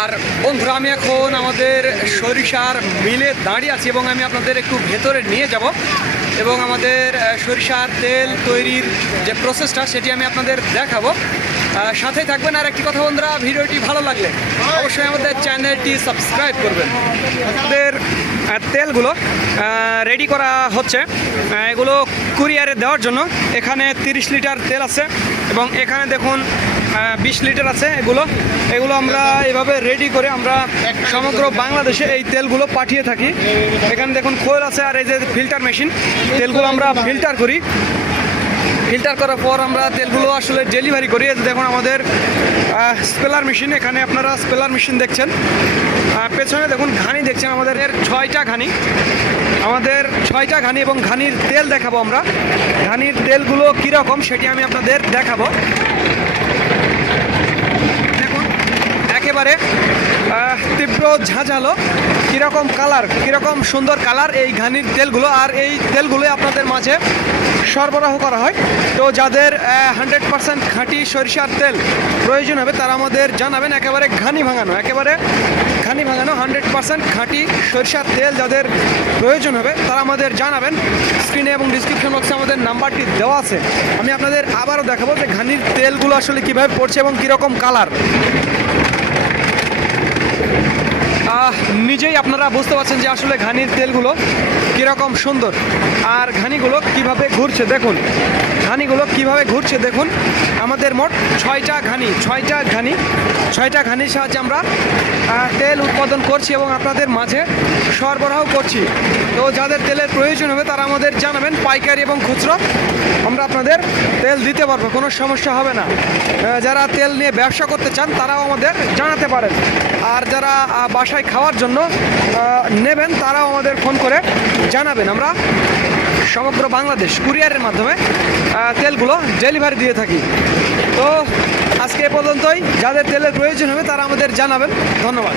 আর বন্ধুরা, আমি এখন আমাদের সরিষার মিলে দাঁড়িয়ে আছি এবং আমি আপনাদের একটু ভেতরে নিয়ে যাব এবং আমাদের সরিষার তেল তৈরির যে প্রসেসটা সেটি আমি আপনাদের দেখাবো। সাথেই থাকবেন। আর একটি কথা বন্ধুরা, ভিডিওটি ভালো লাগলে অবশ্যই আমাদের চ্যানেলটি সাবস্ক্রাইব করবেন। আমাদের তেলগুলো রেডি করা হচ্ছে। এগুলো কুরিয়ারে দেওয়ার জন্য। এখানে তিরিশ লিটার তেল আছে এবং এখানে দেখুন বিশ লিটার আছে এগুলো। এগুলো আমরা এভাবে রেডি করে আমরা সমগ্র বাংলাদেশে এই তেলগুলো পাঠিয়ে থাকি। এখানে দেখুন খোল আছে আর এই যে ফিল্টার মেশিন তেলগুলো আমরা ফিল্টার করি। ফিল্টার করার পর আমরা তেলগুলো আসলে ডেলিভারি করি। দেখুন আমাদের স্পেলার মেশিন এখানে আপনারা স্পেলার মেশিন দেখছেন। পেছনে দেখুন ঘানি দেখছেন আমাদের এর ছয়টা ঘানি। আমাদের ছয়টা ঘানি এবং ঘানির তেল দেখাবো আমরা। ঘানির তেলগুলো কীরকম সেটি আমি আপনাদের দেখাবো। দেখুন, একেবারে তীব্র ঝাঁঝালো, কীরকম কালার কীরকম সুন্দর কালার এই ঘানির তেলগুলো, আর এই তেলগুলো আপনাদের মাঝে সরবরাহ করা হয়। তো যাদের হান্ড্রেড পার্সেন্ট খাঁটি সরিষার তেল প্রয়োজন হবে, তারা আমাদের জানাবেন, একেবারে ঘানি ভাঙানো, একেবারে ঘানি ভাঙানো হান্ড্রেড পার্সেন্ট খাঁটি সরিষার তেল যাদের প্রয়োজন হবে, তারা আমাদের জানাবেন। স্ক্রিনে এবং ডিসক্রিপশন বক্সে আমাদের নাম্বারটি দেওয়া আছে। আমি আপনাদের আবারও দেখাবো যে ঘানির তেলগুলো আসলে কীভাবে পড়ছে এবং কীরকম কালার। নিজেই আপনারা বুঝতে পারছেন যে আসলে ঘানির তেলগুলো কীরকম সুন্দর। আর ঘানিগুলো কীভাবে ঘুরছে, দেখুন। ঘানিগুলো কীভাবে ঘুরছে দেখুন। আমাদের মোট ছয়টা ঘানি ছয়টা ঘানি, ছয়টা ঘানির সাহায্যে আমরা তেল উৎপাদন করছি এবং আপনাদের মাঝে সরবরাহ করছি। তো যাদের তেলের প্রয়োজন হবে তারা আমাদের জানাবেন, পাইকারি এবং খুচরো। আমরা আপনাদের তেল দিতে পারব, কোনো সমস্যা হবে না। যারা তেল নিয়ে ব্যবসা করতে চান তারাও আমাদের জানাতে পারেন। আর যারা বাসায় খাওয়ার জন্য নেবেন তারাও আমাদের ফোন করে জানাবেন। আমরা সমগ্র বাংলাদেশ কুরিয়ারের মাধ্যমে তেলগুলো ডেলিভারি দিয়ে থাকি। তো আজকে এ পর্যন্তই। যাদের তেলের প্রয়োজন হবে তারা আমাদের জানাবেন। ধন্যবাদ।